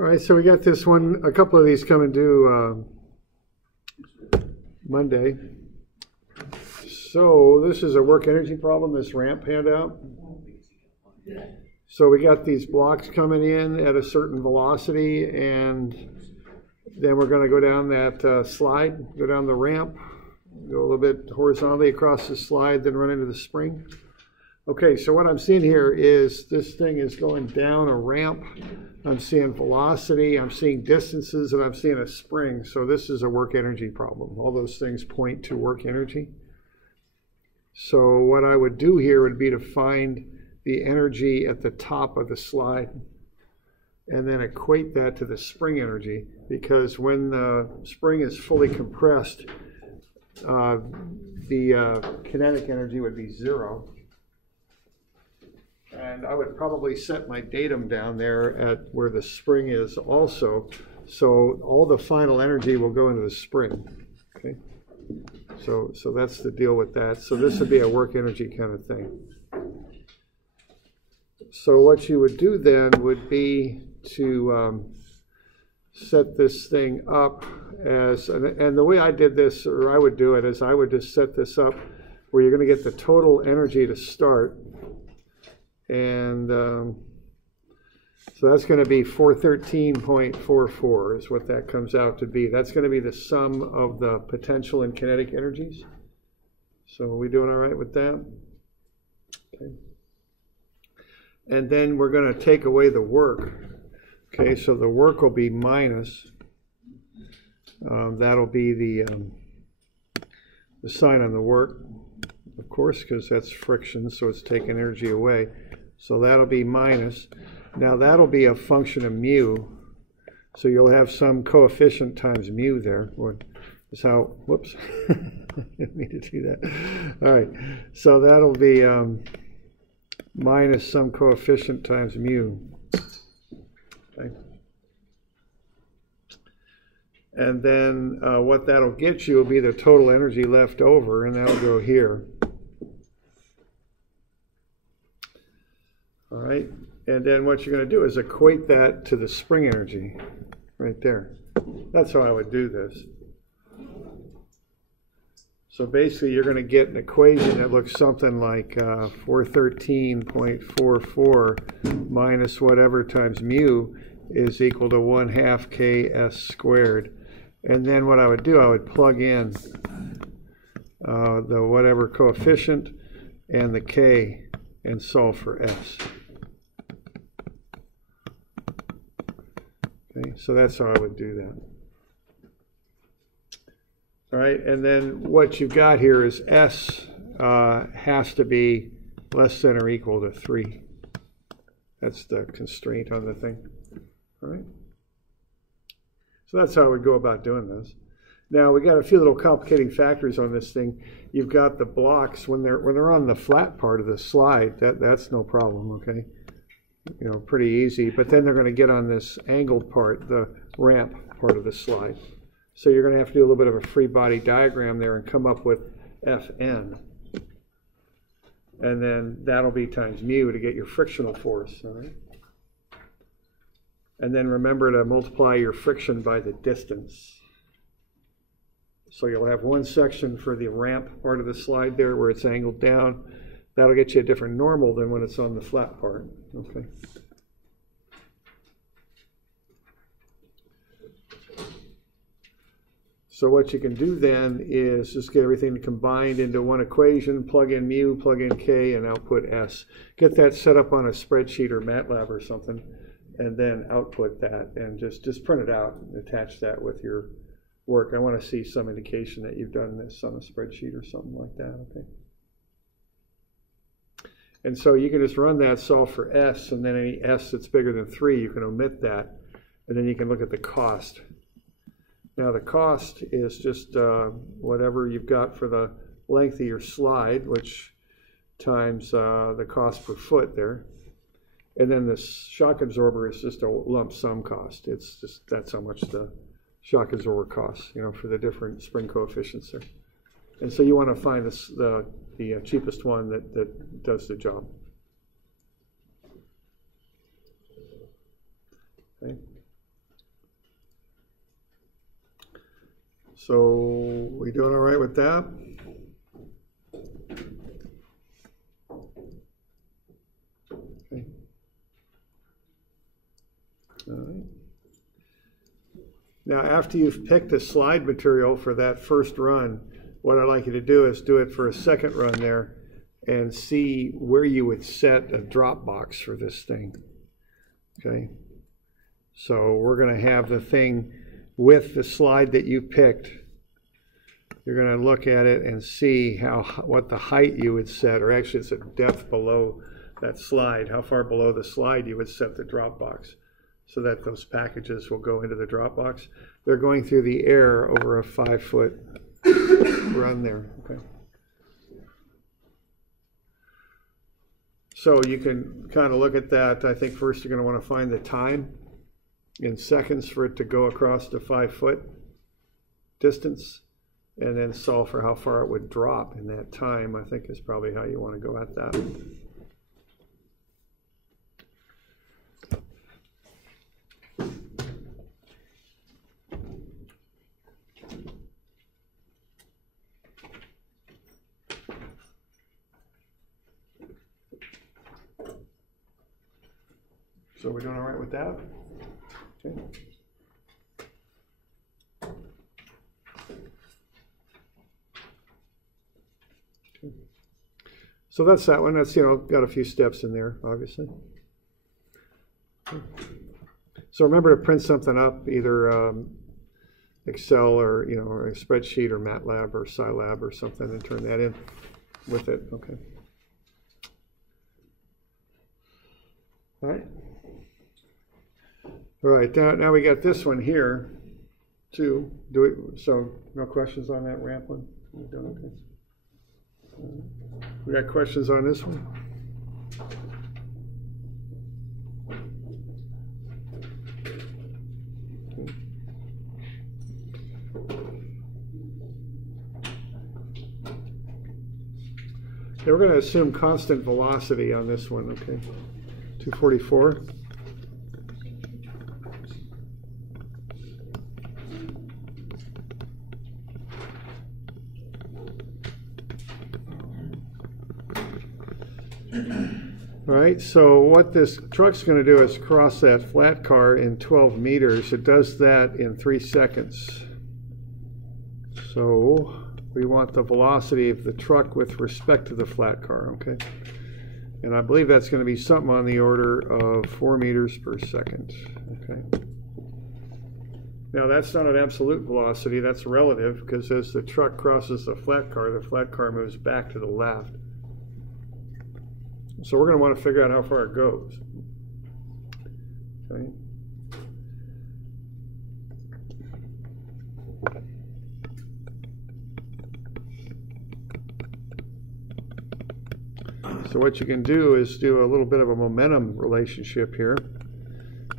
All right, so we got this one, a couple of these coming due Monday. So this is a work energy problem, this ramp handout. So we got these blocks coming in at a certain velocity, and then we're going to go down that slide, go down the ramp, go a little bit horizontally across the slide, then run into the spring. Okay, so what I'm seeing here is this thing is going down a ramp. I'm seeing velocity, I'm seeing distances, and I'm seeing a spring. So this is a work energy problem. All those things point to work energy. So what I would do here would be to find the energy at the top of the slide and then equate that to the spring energy, because when the spring is fully compressed, the kinetic energy would be 0. And I would probably set my datum down there at where the spring is also, so all the final energy will go into the spring. Okay, so that's the deal with that. So this would be a work energy kind of thing. So what you would do then would be to set this thing up as, and the way I did this, or I would do it, is I would just set this up where you're going to get the total energy to start. And so that's going to be 413.44 is what that comes out to be. That's going to be the sum of the potential and kinetic energies. So are we doing all right with that? Okay. And then we're going to take away the work. Okay, so the work will be minus. That'll be the sign on the work, of course, because that's friction, so it's taking energy away. So that'll be minus. Now that'll be a function of mu. So you'll have some coefficient times mu there. That's how, whoops, I didn't mean to do that. All right, so that'll be minus some coefficient times mu. Okay. And then what that'll get you will be the total energy left over, and that'll go here. All right, and then what you're going to do is equate that to the spring energy right there. That's how I would do this. So basically you're going to get an equation that looks something like 413.44 minus whatever times mu is equal to 1/2 ks squared. And then what I would do, I would plug in the whatever coefficient and the k and solve for s. Okay, so that's how I would do that. All right, and then what you've got here is S has to be less than or equal to 3. That's the constraint on the thing. All right. So that's how I would go about doing this. Now we got a few little complicating factors on this thing. You've got the blocks when they're on the flat part of the slide. That's no problem. Okay. You know, pretty easy. But then they're going to get on this angled part, the ramp part of the slide. So you're going to have to do a little bit of a free body diagram there and come up with Fn. And then that'll be times mu to get your frictional force. All right. And then remember to multiply your friction by the distance. So you'll have one section for the ramp part of the slide there where it's angled down. That'll get you a different normal than when it's on the flat part. Okay. So what you can do then is just get everything combined into one equation, plug in mu, plug in k, and output s. Get that set up on a spreadsheet or MATLAB or something, and then output that, and just print it out and attach that with your work. I want to see some indication that you've done this on a spreadsheet or something like that. Okay. And so you can just run that, solve for s, and then any s that's bigger than 3, you can omit that, and then you can look at the cost. Now the cost is just whatever you've got for the length of your slide, which times the cost per foot there. And then the shock absorber is just a lump sum cost. It's just, that's how much the shock absorber costs, you know, for the different spring coefficients there. And so you want to find this, the cheapest one that does the job. Okay. So we doing all right with that? Okay. All right. Now, after you've picked the slide material for that first run, what I'd like you to do is do it for a second run there and see where you would set a drop box for this thing. Okay. So we're going to have the thing with the slide that you picked. You're going to look at it and see what the height you would set, or actually it's a depth below that slide, how far below the slide you would set the drop box so that those packages will go into the drop box. They're going through the air over a 5-foot run there. Okay. So you can kind of look at that. I think first you're going to want to find the time in seconds for it to go across the 5-foot distance, and then solve for how far it would drop in that time. I think is probably how you want to go at that. So we're doing all right with that? Okay. So that's that one. That's, got a few steps in there, obviously. So remember to print something up, either Excel or, or a spreadsheet or MATLAB or Scilab or something, and turn that in with it. Okay. All right. All right. Now we got this one here, too. So no questions on that ramp one? We've done okay. We got questions on this one? Okay. Okay, we're going to assume constant velocity on this one, okay? 244. All right, so what this truck's going to do is cross that flat car in 12 meters. It does that in 3 seconds. So we want the velocity of the truck with respect to the flat car, okay? And I believe that's going to be something on the order of 4 meters per second, okay? Now that's not an absolute velocity, that's relative, because as the truck crosses the flat car moves back to the left. So we're going to want to figure out how far it goes. Okay. So what you can do is do a little bit of a momentum relationship here,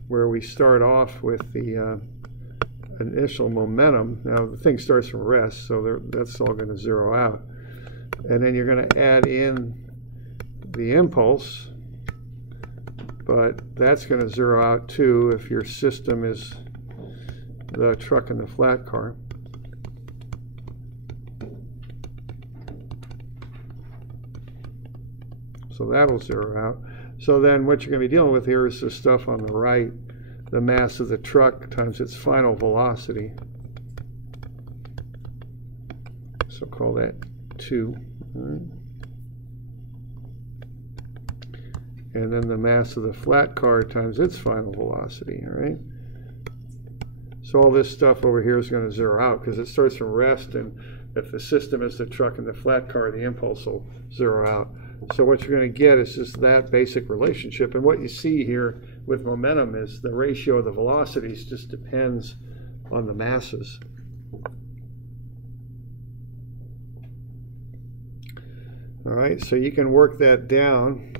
where we start off with the initial momentum. Now the thing starts from rest, so that's all going to zero out. And then you're going to add in the impulse, but that's going to zero out too if your system is the truck and the flat car. So that'll zero out. So then what you're going to be dealing with here is the stuff on the right, the mass of the truck times its final velocity. So call that 2. All right. And then the mass of the flat car times its final velocity, all right? So all this stuff over here is going to zero out because it starts from rest, and if the system is the truck and the flat car, the impulse will zero out. So what you're going to get is just that basic relationship. And what you see here with momentum is the ratio of the velocities just depends on the masses. All right, so you can work that down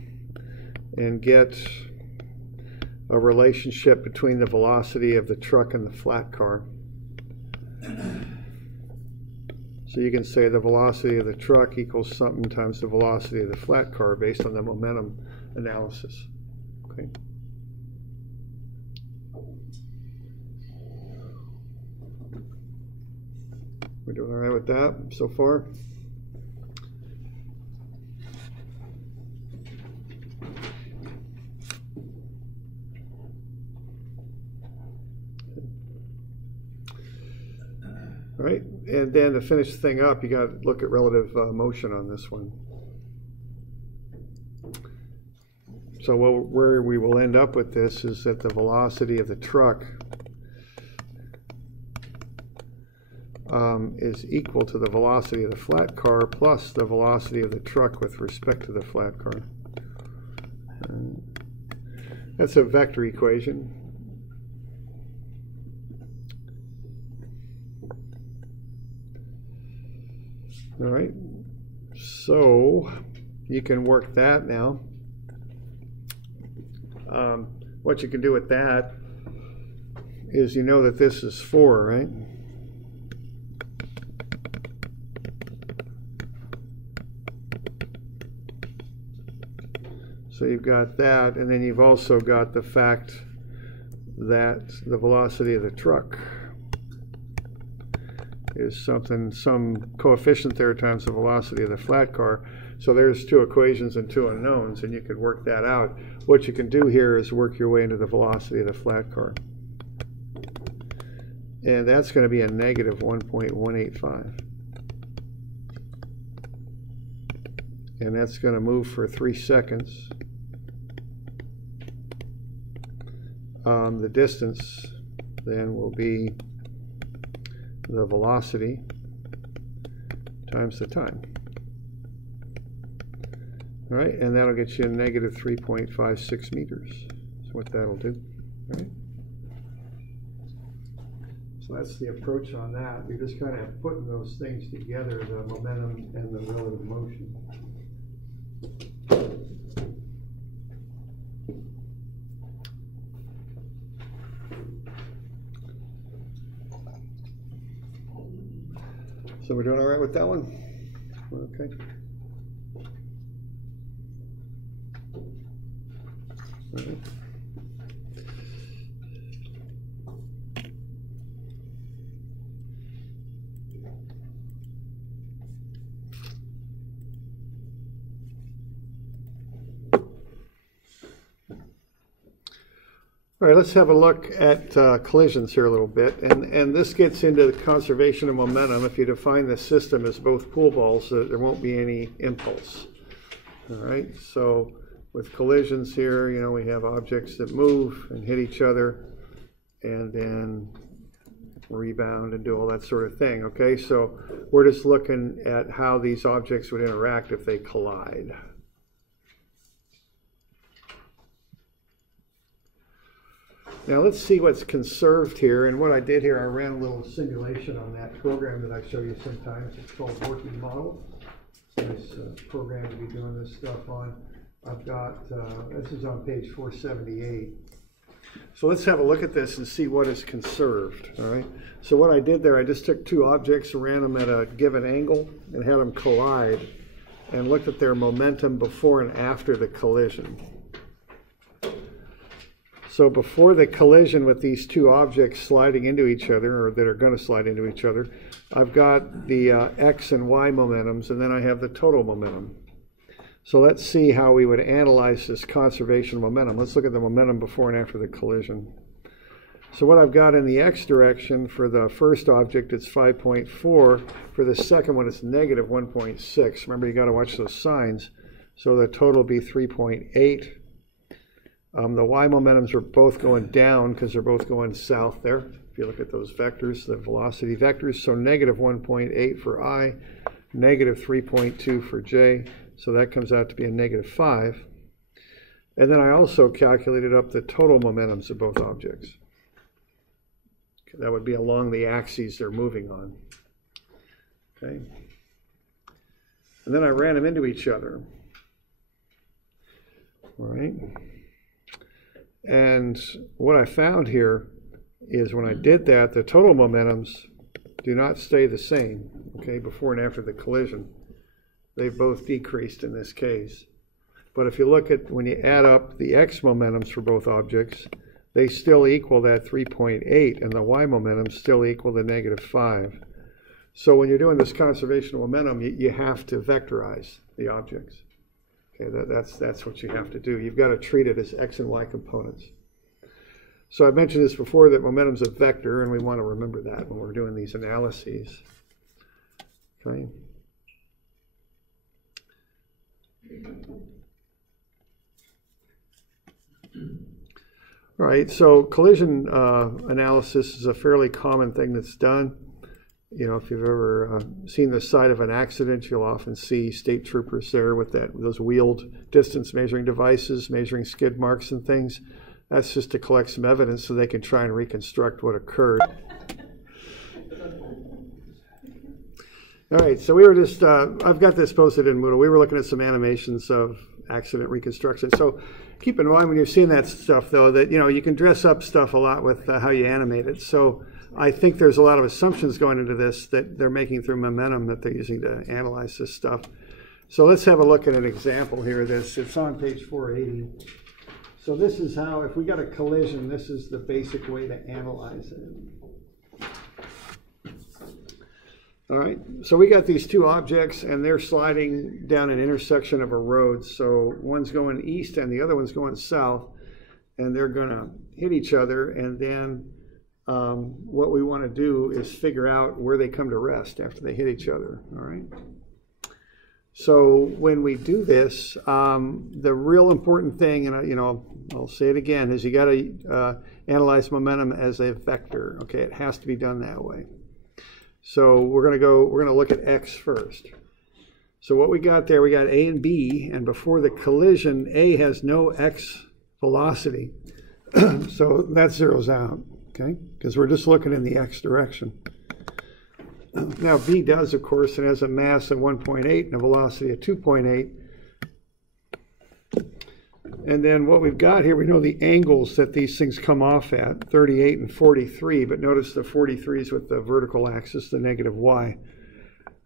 and get a relationship between the velocity of the truck and the flat car. So you can say the velocity of the truck equals something times the velocity of the flat car based on the momentum analysis. Okay. We're doing all right with that so far? All right, and then to finish the thing up, you got to look at relative motion on this one. So where we will end up with this is that the velocity of the truck is equal to the velocity of the flat car plus the velocity of the truck with respect to the flat car. That's a vector equation. All right, so you can work that now. What you can do with that is you know that this is 4, right? So you've got that, and then you've also got the fact that the velocity of the truck is some coefficient there times the velocity of the flat car. So there's 2 equations and 2 unknowns, and you could work that out. What you can do here is work your way into the velocity of the flat car. And that's going to be a negative 1.185. And that's going to move for 3 seconds. The distance then will be the velocity times the time. All right, and that'll get you a negative 3.56 meters. That's what that'll do. All right. So that's the approach on that. You're just kind of putting those things together, the momentum and the relative motion. So we're doing all right with that one? Okay. All right. All right, let's have a look at collisions here a little bit. And this gets into the conservation of momentum. If you define the system as both pool balls, there won't be any impulse. All right, so with collisions here, you know, we have objects that move and hit each other and then rebound and do all that sort of thing. Okay, so we're just looking at how these objects would interact if they collide. Now let's see what's conserved here, and what I did here, I ran a little simulation on that program that I show you sometimes. It's called Working Model. It's a nice program to be doing this stuff on. I've got, this is on page 478. So let's have a look at this and see what is conserved, all right? So what I did there, I just took 2 objects and ran them at a given angle and had them collide and looked at their momentum before and after the collision. So before the collision with these 2 objects sliding into each other, or that are going to slide into each other, I've got the X and Y momentums, and then I have the total momentum. So let's see how we would analyze this conservation of momentum. Let's look at the momentum before and after the collision. So what I've got in the X direction for the first object, it's 5.4. For the second one, it's negative 1.6. Remember, you got to watch those signs. So the total will be 3.8. The Y momentums are both going down because they're both going south there. If you look at those vectors, the velocity vectors, so negative 1.8 for I, negative 3.2 for J, so that comes out to be a negative 5. And then I also calculated up the total momentums of both objects. That would be along the axes they're moving on. Okay. And then I ran them into each other. All right. And what I found here is when I did that, the total momentums do not stay the same, okay, before and after the collision. They've both decreased in this case. But if you look at, when you add up the X momentums for both objects, they still equal that 3.8, and the Y momentums still equal the negative 5. So when you're doing this conservation of momentum, you have to vectorize the objects. Okay, that's what you have to do. You've got to treat it as x and y components. So I've mentioned this before, that momentum's a vector, and we want to remember that when we're doing these analyses. Okay. All right, so collision analysis is a fairly common thing that's done. You know, if you've ever seen the site of an accident, you'll often see state troopers there with those wheeled distance measuring devices, measuring skid marks and things. That's just to collect some evidence so they can try and reconstruct what occurred. All right, so we were just, I've got this posted in Moodle. We were looking at some animations of accident reconstruction. So keep in mind when you're seeing that stuff, though, that, you know, you can dress up stuff a lot with how you animate it. So I think there's a lot of assumptions going into this that they're making through momentum that they're using to analyze this stuff. So let's have a look at an example here of this. It's on page 480. So this is how, if we got a collision, this is the basic way to analyze it. All right, so we got these two objects and they're sliding down an intersection of a road. So one's going east and the other one's going south, and they're gonna hit each other, and then what we want to do is figure out where they come to rest after they hit each other. All right. So when we do this, the real important thing, and you know, I'll say it again, is you got to analyze momentum as a vector. Okay, it has to be done that way. So we're going to look at x first. So what we got there, we got a and b, and before the collision, a has no x velocity, so that zeroes out. Okay, because we're just looking in the x direction. Now B does, of course, it has a mass of 1.8 and a velocity of 2.8. And then what we've got here, we know the angles that these things come off at, 38 and 43, but notice the 43 is with the vertical axis, the negative y.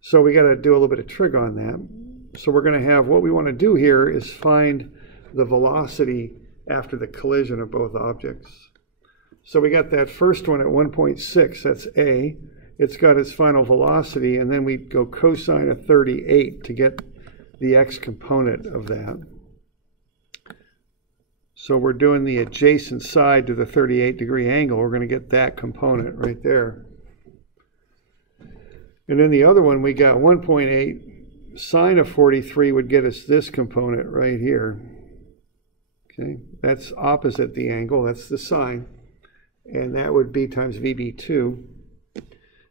So we got to do a little bit of trig on that. So we're going to have, what we want to do here is find the velocity after the collision of both objects. So we got that first one at 1.6, that's A. It's got its final velocity, and then we go cosine of 38 to get the x component of that. So we're doing the adjacent side to the 38-degree angle. We're going to get that component right there. And then the other one, we got 1.8. Sine of 43 would get us this component right here. Okay, that's opposite the angle. That's the sine. And that would be times VB2.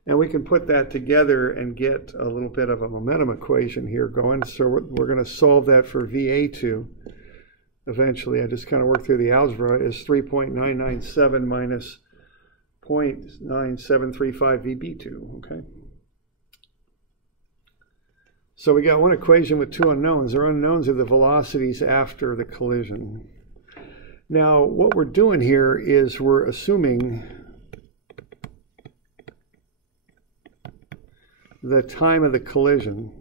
And we can put that together and get a little bit of a momentum equation here going. So we're going to solve that for VA2. Eventually, I just kind of work through the algebra, is 3.997 minus 0.9735 VB2, okay? So we got one equation with two unknowns. Our unknowns are the velocities after the collision. Now, what we're doing here is we're assuming the time of the collision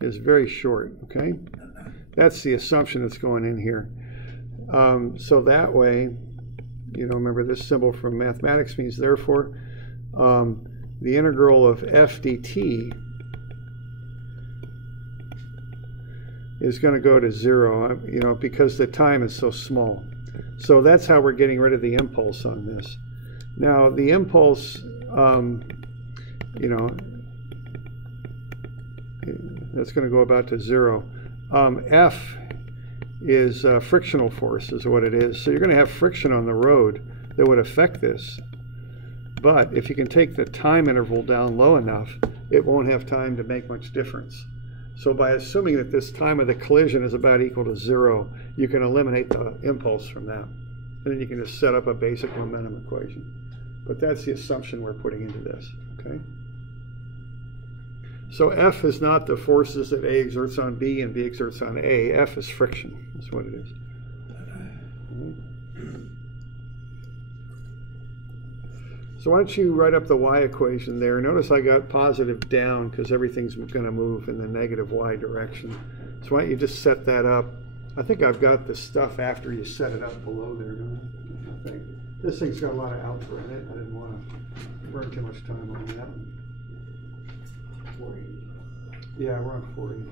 is very short, okay? That's the assumption that's going in here. So that way, you know, remember this symbol from mathematics means therefore, the integral of f dt is going to go to 0, you know, because the time is so small. So that's how we're getting rid of the impulse on this. Now, the impulse, you know, that's going to go about to 0. F is frictional force is what it is. So you're going to have friction on the road that would affect this. But if you can take the time interval down low enough, it won't have time to make much difference. So by assuming that this time of the collision is about equal to 0, you can eliminate the impulse from that. And then you can just set up a basic momentum equation. But that's the assumption we're putting into this, okay? So F is not the forces that A exerts on B and B exerts on A. F is friction. That's what it is. So why don't you write up the y equation there. Notice I got positive down because everything's going to move in the negative y direction. So why don't you just set that up I think I've got the stuff after you set it up below there, don't I think. This thing's got a lot of alpha in it. I didn't want to burn too much time on that. 40. Yeah, we're on 40.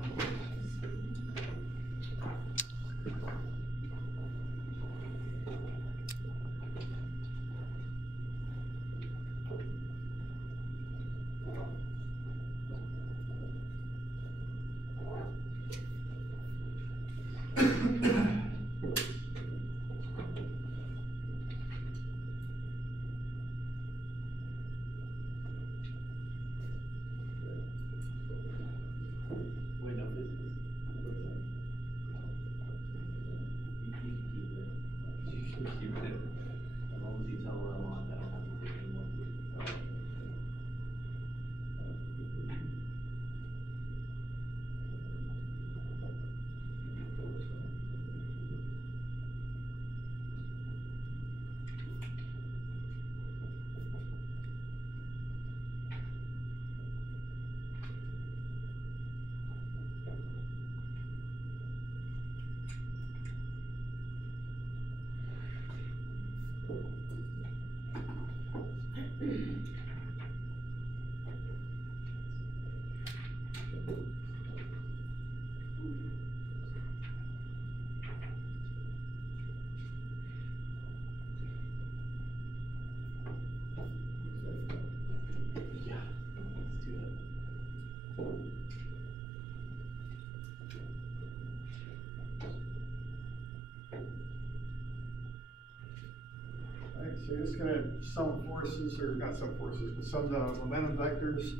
So you're just going to sum forces, or not sum forces, but sum the momentum vectors,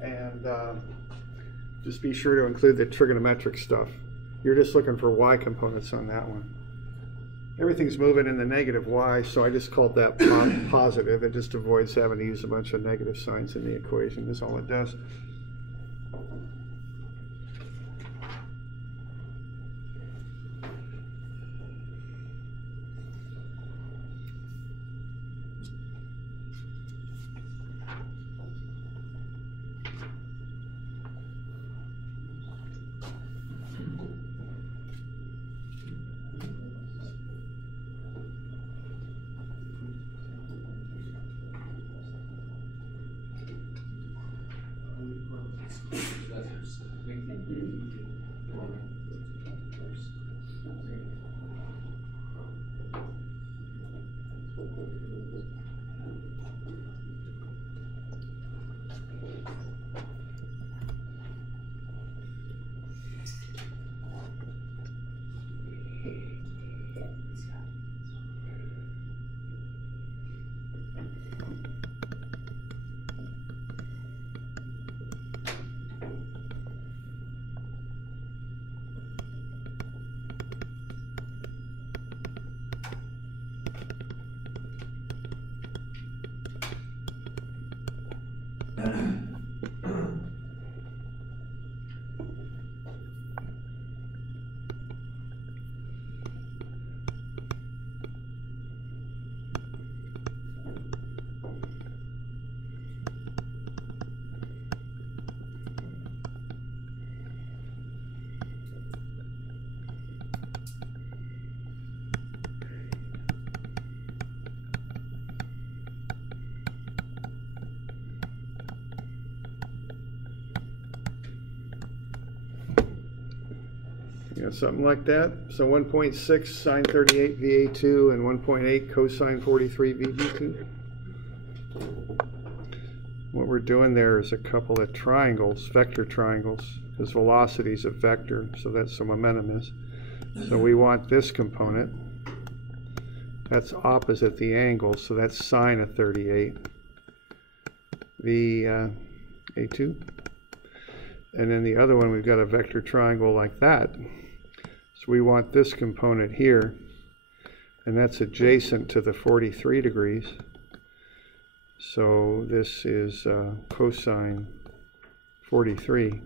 and just be sure to include the trigonometric stuff. You're just looking for y components on that one. Everything's moving in the negative y, so I just called that positive. It just avoids having to use a bunch of negative signs in the equation. That's all it does. You know, something like that. So 1.6 sine 38 VA2 and 1.8 cosine 43 VB2. What we're doing there is a couple of triangles, vector triangles, because velocity is a vector, so that's what momentum is. So we want this component. That's opposite the angle, so that's sine of 38 VA2. And then the other one, we've got a vector triangle like that. So we want this component here, and that's adjacent to the 43 degrees. So this is cosine 43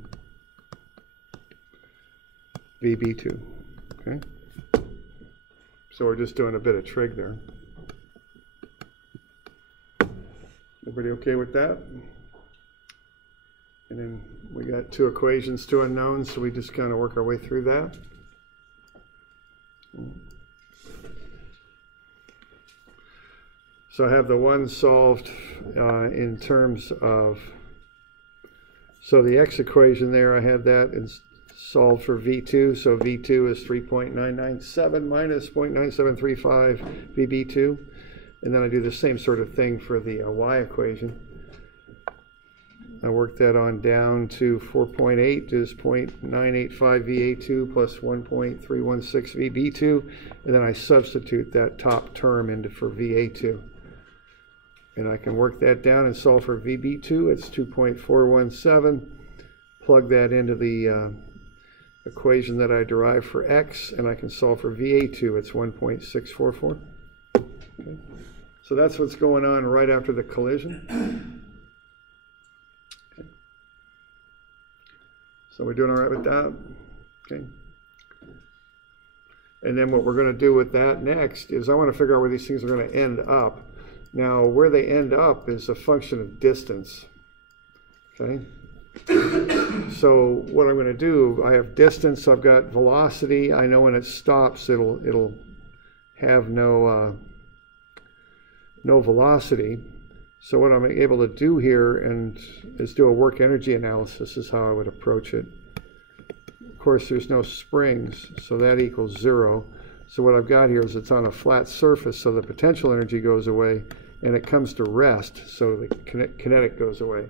VB2. Okay. So we're just doing a bit of trig there. Everybody okay with that? And then we got two equations, two unknowns, so we just kind of work our way through that. So I have the one solved in terms of, so the x equation there, I have that solved for V2. So V2 is 3.997 minus 0.9735 VB2. And then I do the same sort of thing for the y equation. I work that on down to 4.8 is 0.985 VA2 plus 1.316 VB2. And then I substitute that top term into for VA2. And I can work that down and solve for VB2. It's 2.417. Plug that into the equation that I derived for x, and I can solve for VA2. It's 1.644. Okay. So that's what's going on right after the collision. Okay. So we're doing all right with that? Okay. And then what we're going to do with that next is I want to figure out where these things are going to end up. Now, where they end up is a function of distance, okay? So what I'm going to do, I have distance, I've got velocity. I know when it stops, it'll have no velocity. So what I'm able to do here is do a work energy analysis is how I would approach it. Of course, there's no springs, so that equals 0. So what I've got here is it's on a flat surface, so the potential energy goes away, and it comes to rest, so the kinetic goes away.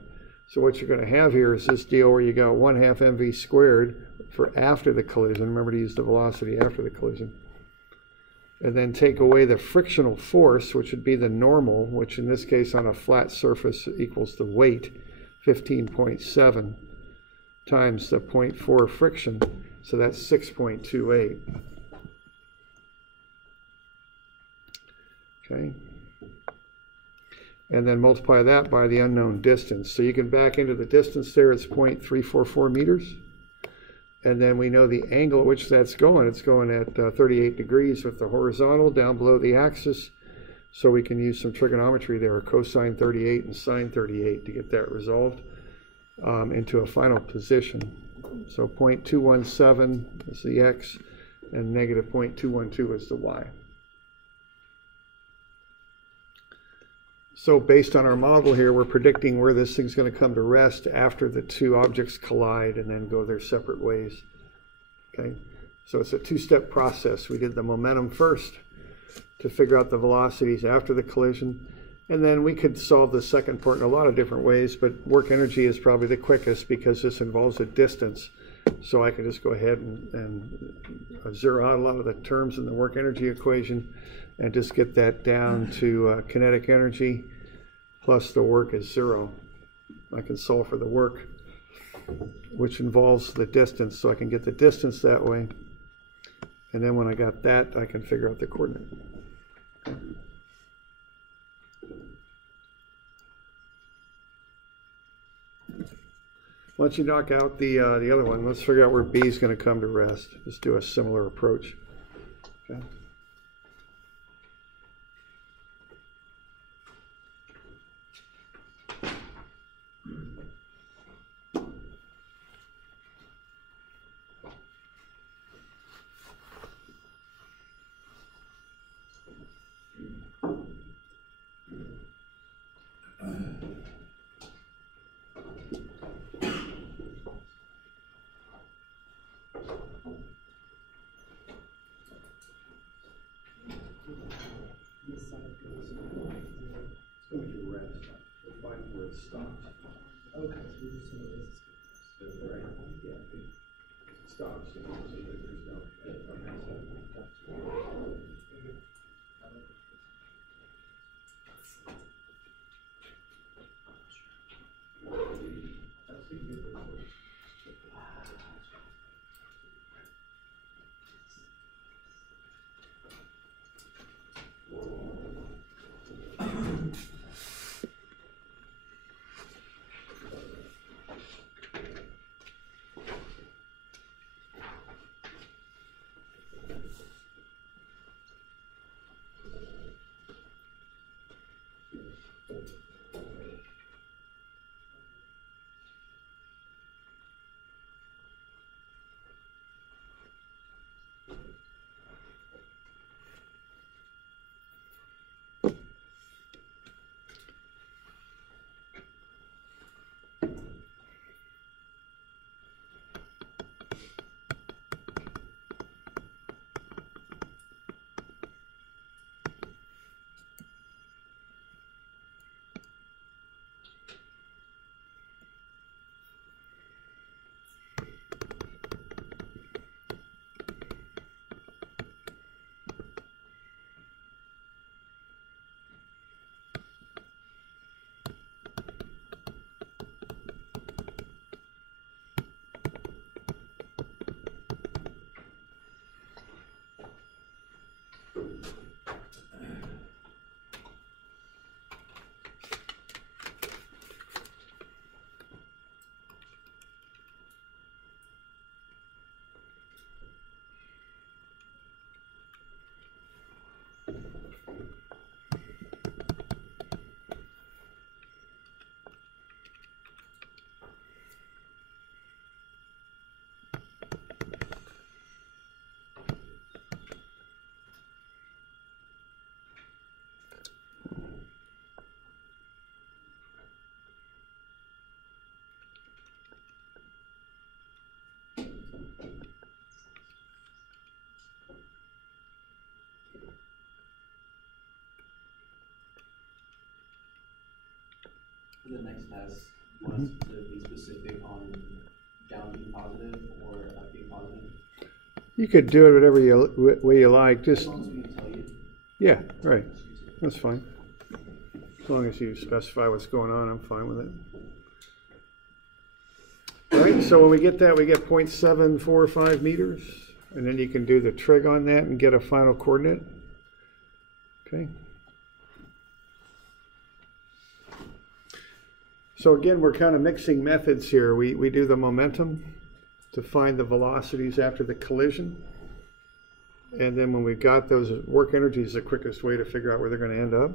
So what you're going to have here is this deal where you got 1/2 mv squared for after the collision. Remember to use the velocity after the collision. And then take away the frictional force, which would be the normal, which in this case on a flat surface equals the weight, 15.7 times the 0.4 friction. So that's 6.28. Okay. And then multiply that by the unknown distance. So you can back into the distance there, it's 0.344 meters. And then we know the angle at which that's going. It's going at 38 degrees with the horizontal down below the axis. So we can use some trigonometry there, cosine 38 and sine 38 to get that resolved into a final position. So 0.217 is the x and negative 0.212 is the y. So based on our model here, we're predicting where this thing's going to come to rest after the two objects collide and then go their separate ways. Okay, so it's a two-step process. We did the momentum first to figure out the velocities after the collision, and then we could solve the second part in a lot of different ways, but work energy is probably the quickest because this involves a distance. So I can just go ahead and zero out a lot of the terms in the work energy equation and just get that down to kinetic energy plus the work is 0. I can solve for the work, which involves the distance, so I can get the distance that way. And then when I got that, I can figure out the coordinate. Once you knock out the other one, let's figure out where B is going to come to rest. Let's do a similar approach. Okay. For the next test, you want us to be specific on down being positive or up being positive? You could do it whatever way you like. Just as long as we can tell you. Yeah, right. That's fine. As long as you specify what's going on, I'm fine with it. All right, so when we get that, we get 0.745 meters, and then you can do the trig on that and get a final coordinate. Okay. So again, we're kind of mixing methods here. We do the momentum to find the velocities after the collision. And then when we've got those, work energy is the quickest way to figure out where they're going to end up.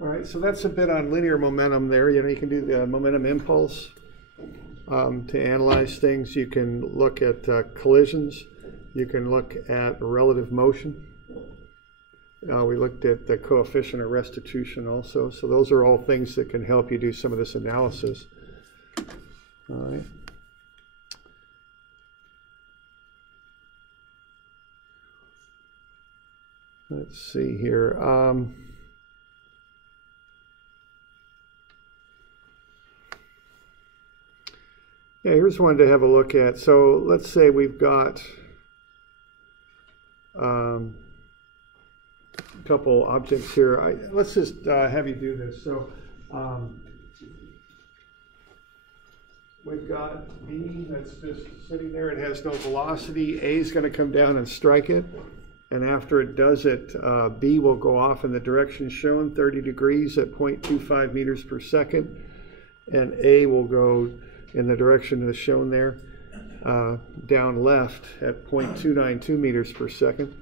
All right, so that's a bit on linear momentum there. You know, you can do the momentum impulse to analyze things. You can look at collisions. You can look at relative motion. We looked at the coefficient of restitution also. So those are all things that can help you do some of this analysis. All right. Let's see here. Yeah, here's one to have a look at. So let's say we've got a couple objects here. Let's just have you do this. So we've got B that's just sitting there. It has no velocity. A is going to come down and strike it. And after it does it, B will go off in the direction shown, 30 degrees at 0.25 meters per second. And A will go in the direction that's shown there, down left at 0.292 meters per second.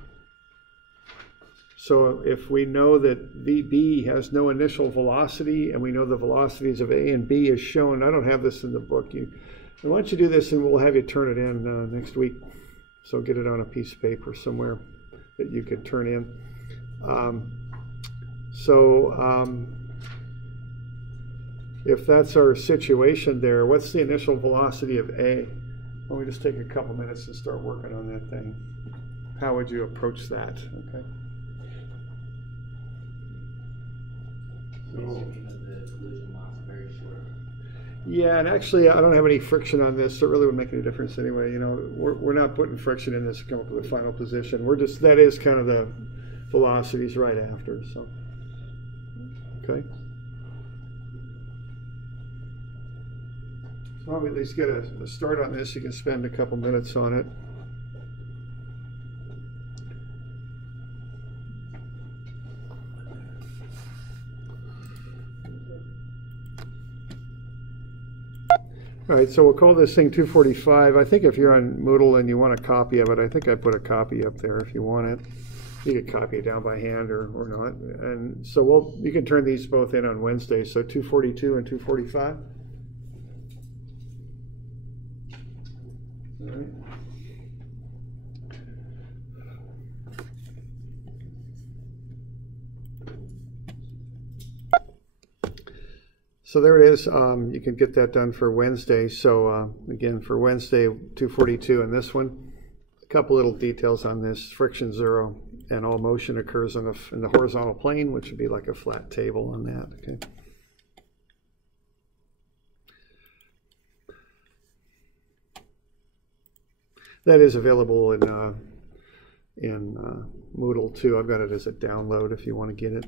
So if we know that VB has no initial velocity and we know the velocities of A and B is shown, I don't have this in the book. Why don't you do this and we'll have you turn it in next week. So get it on a piece of paper somewhere that you could turn in. If that's our situation there, what's the initial velocity of A? Well, we just take a couple minutes and start working on that thing. How would you approach that? Okay. Yeah, and actually, I don't have any friction on this, so it really wouldn't make any difference anyway. You know, we're not putting friction in this to come up with a final position. We're just, that is kind of the velocities right after. So, okay. So I'll at least get a start on this. You can spend a couple minutes on it. All right, so we'll call this thing 245. I think if you're on Moodle and you want a copy of it, I think I put a copy up there if you want it. You could copy it down by hand or not. And so you can turn these both in on Wednesday. So 242 and 245. All right. So there it is. You can get that done for Wednesday. So again, for Wednesday, 242 and this one. A couple little details on this. Friction 0 and all motion occurs in the horizontal plane, which would be like a flat table on that. Okay. That is available in Moodle too. I've got it as a download if you want to get it.